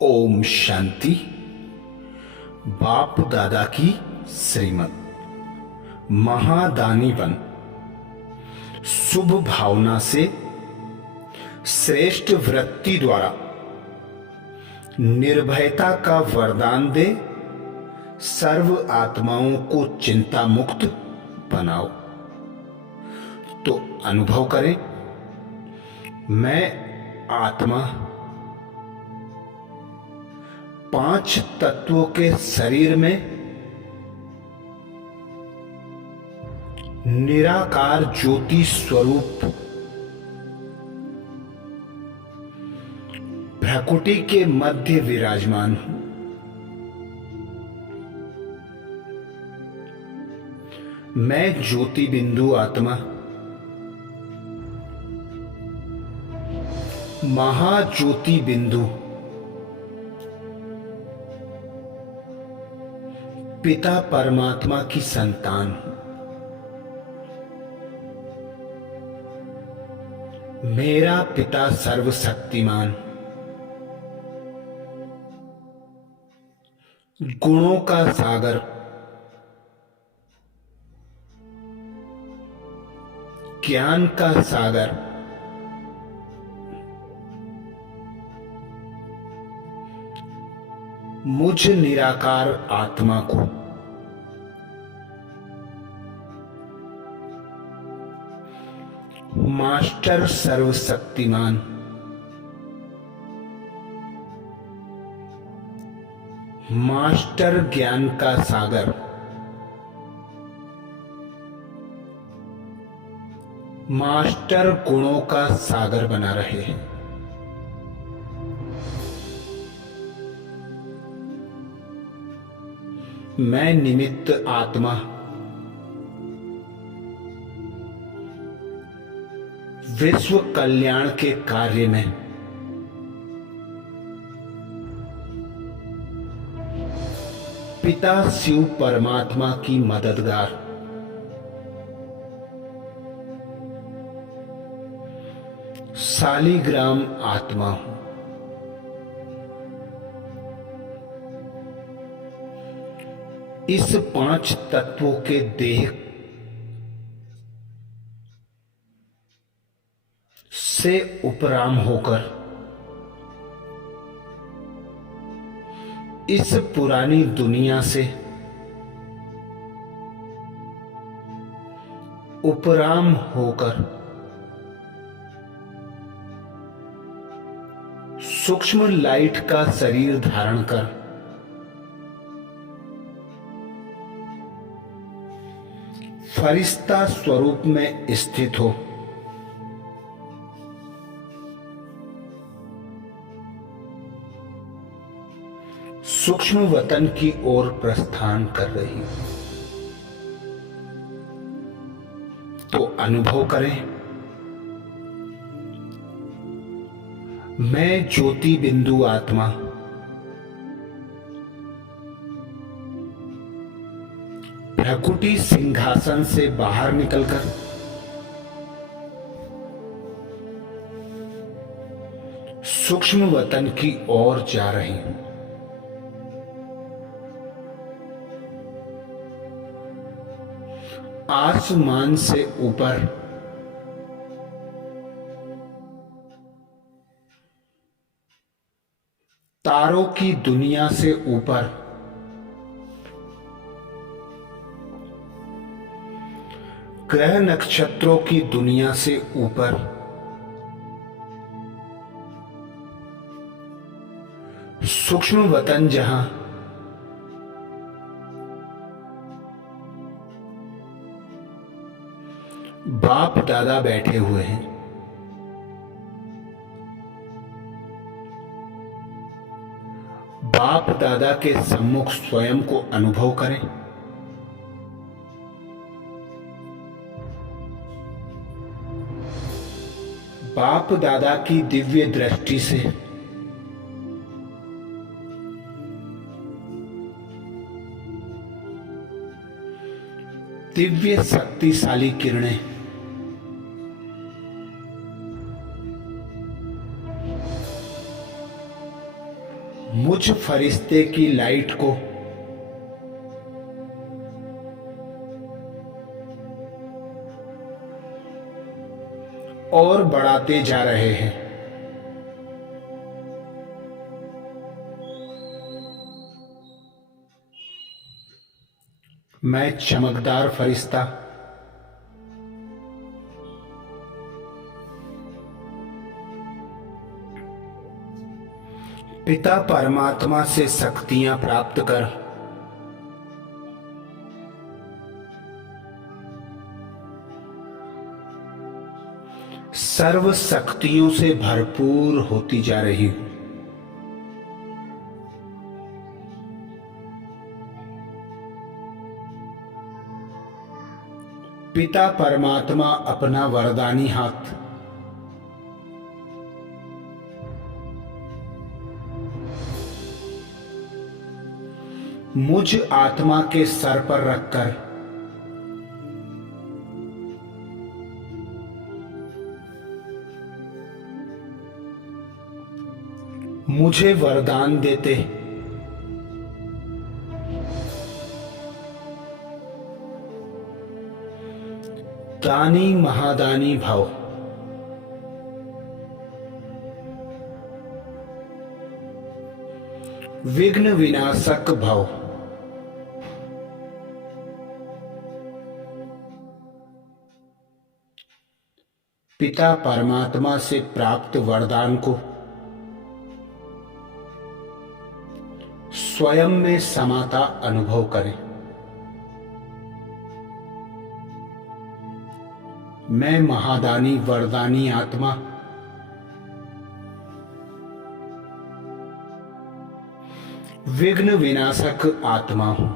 ओम शांति। बाप दादा की श्रीमत महादानी बन, शुभ भावना से श्रेष्ठ वृत्ति द्वारा निर्भयता का वरदान दे, सर्व आत्माओं को चिंता मुक्त बनाओ। तो अनुभव करें, मैं आत्मा 5 तत्वों के शरीर में निराकार ज्योति स्वरूप भ्रकुटी के मध्य विराजमान हूं। मैं ज्योति बिंदु आत्मा महाज्योति बिंदु पिता परमात्मा की संतान हूं। मेरा पिता सर्वशक्तिमान, गुणों का सागर, ज्ञान का सागर, मुझ निराकार आत्मा को मास्टर सर्वशक्तिमान, मास्टर ज्ञान का सागर, मास्टर गुणों का सागर बना रहे हैं। मैं निमित्त आत्मा विश्व कल्याण के कार्य में पिता शिव परमात्मा की मददगार, शालिग्राम आत्मा हूं। इस 5 तत्वों के देह से उपराम होकर इस पुरानी दुनिया से उपराम होकर सूक्ष्म लाइट का शरीर धारण कर फरिश्ता स्वरूप में स्थित हो। सूक्ष्म वतन की ओर प्रस्थान कर रही हूं। तो अनुभव करें, मैं ज्योति बिंदु आत्मा भ्रकुटी सिंहासन से बाहर निकलकर सूक्ष्म वतन की ओर जा रही हूं। आसमान से ऊपर तारों की दुनिया से ऊपर ग्रह नक्षत्रों की दुनिया से ऊपर सूक्ष्म वतन जहां बाप दादा बैठे हुए हैं, बाप दादा के सम्मुख स्वयं को अनुभव करें। बाप दादा की दिव्य दृष्टि से दिव्य शक्तिशाली किरणें मुझ फरिश्ते की लाइट को और बढ़ाते जा रहे हैं। मैं चमकदार फरिश्ता पिता परमात्मा से शक्तियां प्राप्त कर सर्व शक्तियों से भरपूर होती जा रही हूं। पिता परमात्मा अपना वरदानी हाथ मुझ आत्मा के सर पर रखकर मुझे वरदान देते दानी महादानी भाव। विघ्न विनाशक भाव। पिता परमात्मा से प्राप्त वरदान को स्वयं में समाता अनुभव करें। मैं महादानी वरदानी आत्मा विघ्न विनाशक आत्मा हूं।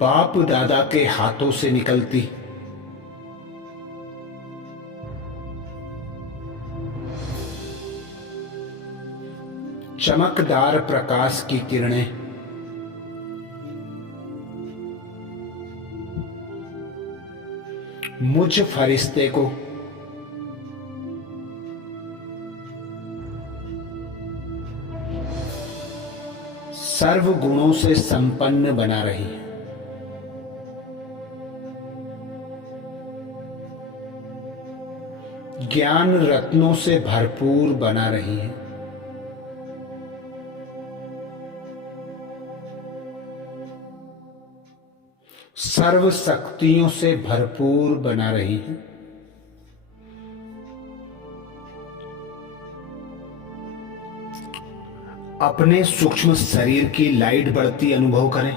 बाप दादा के हाथों से निकलती चमकदार प्रकाश की किरणें मुझ फरिश्ते को सर्व गुणों से संपन्न बना रही है। ज्ञान रत्नों से भरपूर बना रही है। सर्व शक्तियों से भरपूर बना रही है। अपने सूक्ष्म शरीर की लाइट बढ़ती अनुभव करें।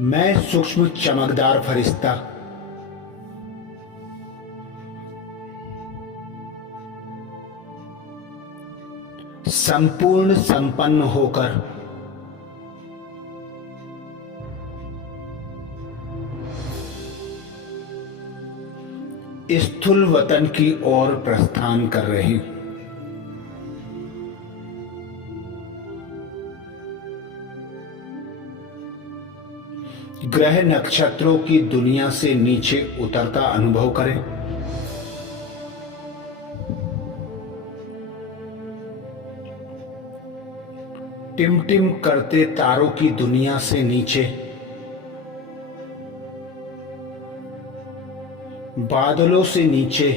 मैं सूक्ष्म चमकदार फरिश्ता संपूर्ण संपन्न होकर स्थूल वतन की ओर प्रस्थान कर रही हूं। ग्रह नक्षत्रों की दुनिया से नीचे उतरता अनुभव करें। टिमटिम करते तारों की दुनिया से नीचे बादलों से नीचे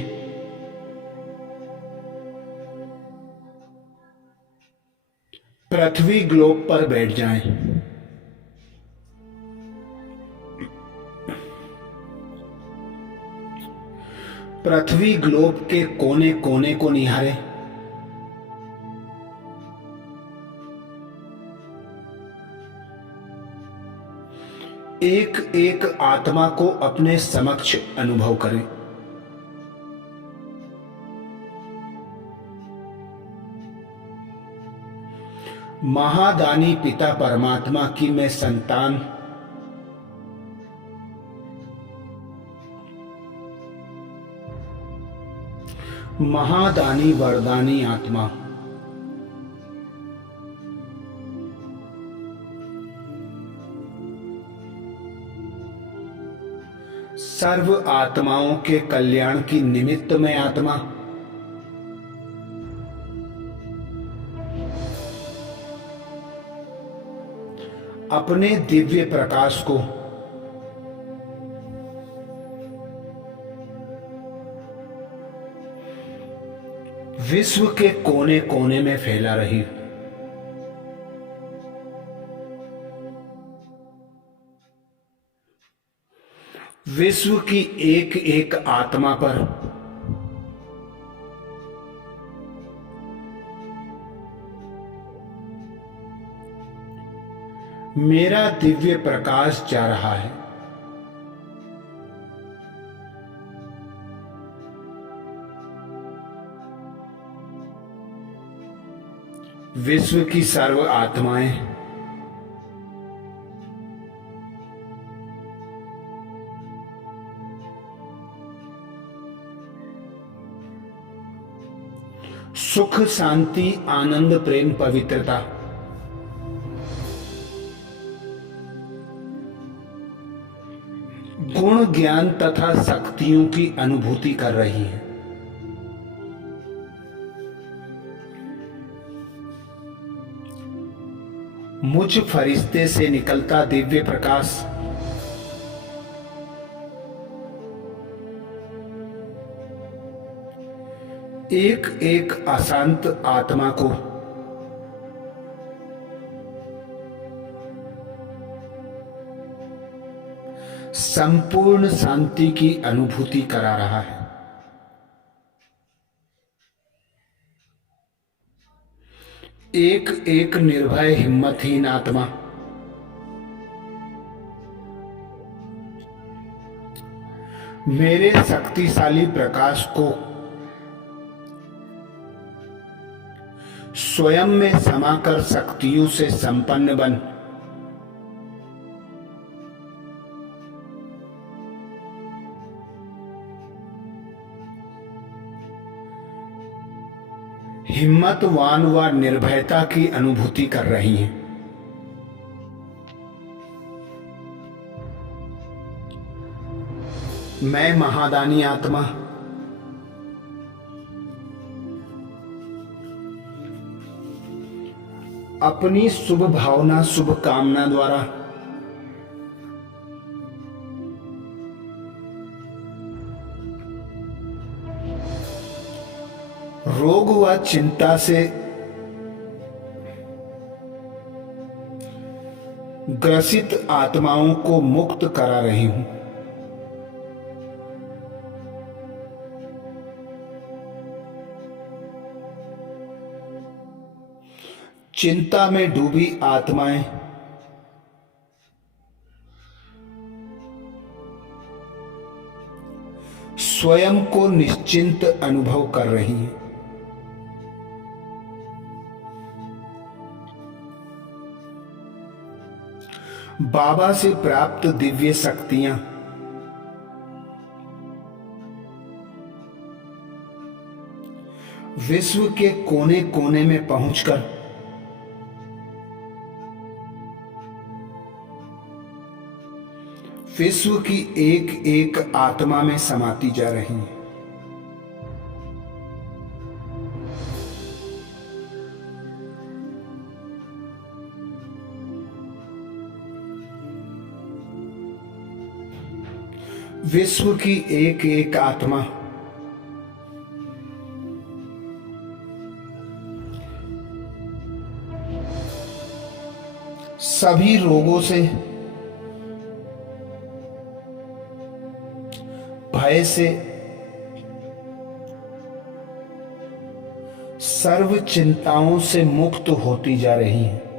पृथ्वी ग्लोब पर बैठ जाएं। पृथ्वी ग्लोब के कोने कोने को निहारें। एक एक आत्मा को अपने समक्ष अनुभव करें। महादानी पिता परमात्मा की मैं संतान महादानी वरदानी आत्मा। सर्व आत्माओं के कल्याण की निमित्त में आत्मा। अपने दिव्य प्रकाश को विश्व के कोने कोने में फैला रही। विश्व की एक एक आत्मा पर मेरा दिव्य प्रकाश जा रहा है। विश्व की सर्व आत्माएं सुख, शांति, आनंद, प्रेम, पवित्रता, गुण, ज्ञान तथा शक्तियों की अनुभूति कर रही है। मुझ फरिश्ते से निकलता दिव्य प्रकाश एक एक अशांत आत्मा को संपूर्ण शांति की अनुभूति करा रहा है। एक एक निर्भय हिम्मतहीन आत्मा मेरे शक्तिशाली प्रकाश को स्वयं में समाकर शक्तियों से संपन्न बन हिम्मतवान व निर्भयता की अनुभूति कर रही हैं। मैं महादानी आत्मा अपनी शुभ भावना, शुभ कामना द्वारा रोग व चिंता से ग्रसित आत्माओं को मुक्त करा रही हूं। चिंता में डूबी आत्माएं स्वयं को निश्चिंत अनुभव कर रही हैं। बाबा से प्राप्त दिव्य शक्तियां विश्व के कोने कोने में पहुंचकर विश्व की एक एक आत्मा में समाती जा रही है। विश्व की एक एक आत्मा सभी रोगों से, भय से, सर्व चिंताओं से मुक्त होती जा रही है।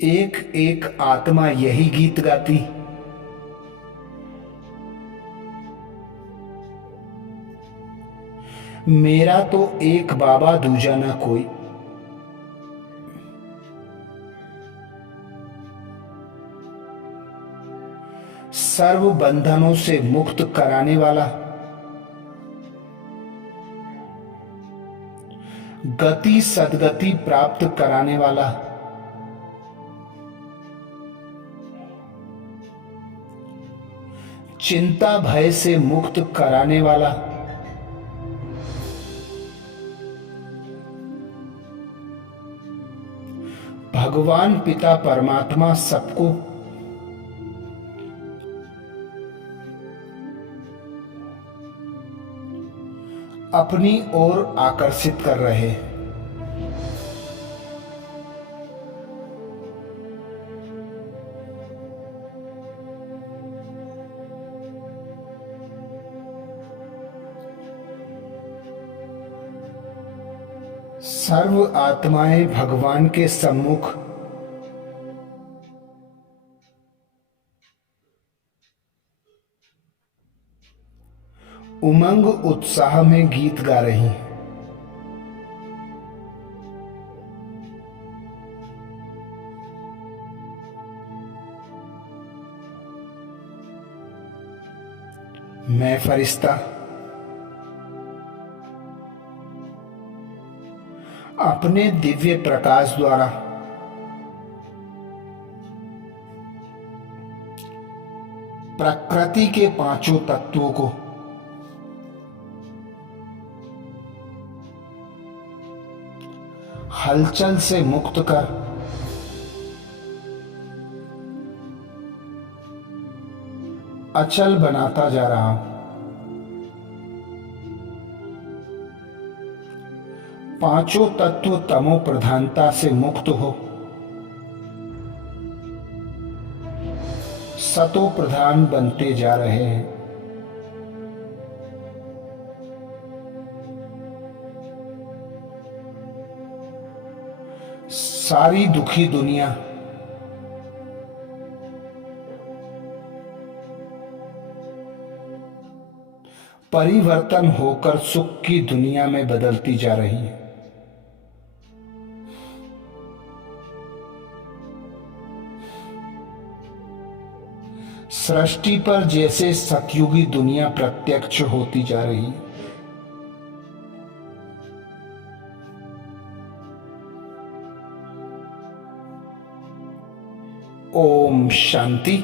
एक एक आत्मा यही गीत गाती, मेरा तो एक बाबा दूजा ना कोई। सर्व बंधनों से मुक्त कराने वाला, गति सद्गति प्राप्त कराने वाला, चिंता भय से मुक्त कराने वाला, भगवान पिता परमात्मा सबको अपनी ओर आकर्षित कर रहे। सर्व आत्माएं भगवान के सम्मुख उमंग उत्साह में गीत गा रही। मैं फरिश्ता अपने दिव्य प्रकाश द्वारा प्रकृति के पांचों तत्वों को हलचल से मुक्त कर अचल बनाता जा रहा हूं। पांचों तत्व तमो प्रधानता से मुक्त हो सतो प्रधान बनते जा रहे हैं। सारी दुखी दुनिया परिवर्तन होकर सुख की दुनिया में बदलती जा रही है। सृष्टि पर जैसे सतयुगी दुनिया प्रत्यक्ष होती जा रही है। ओम शांति।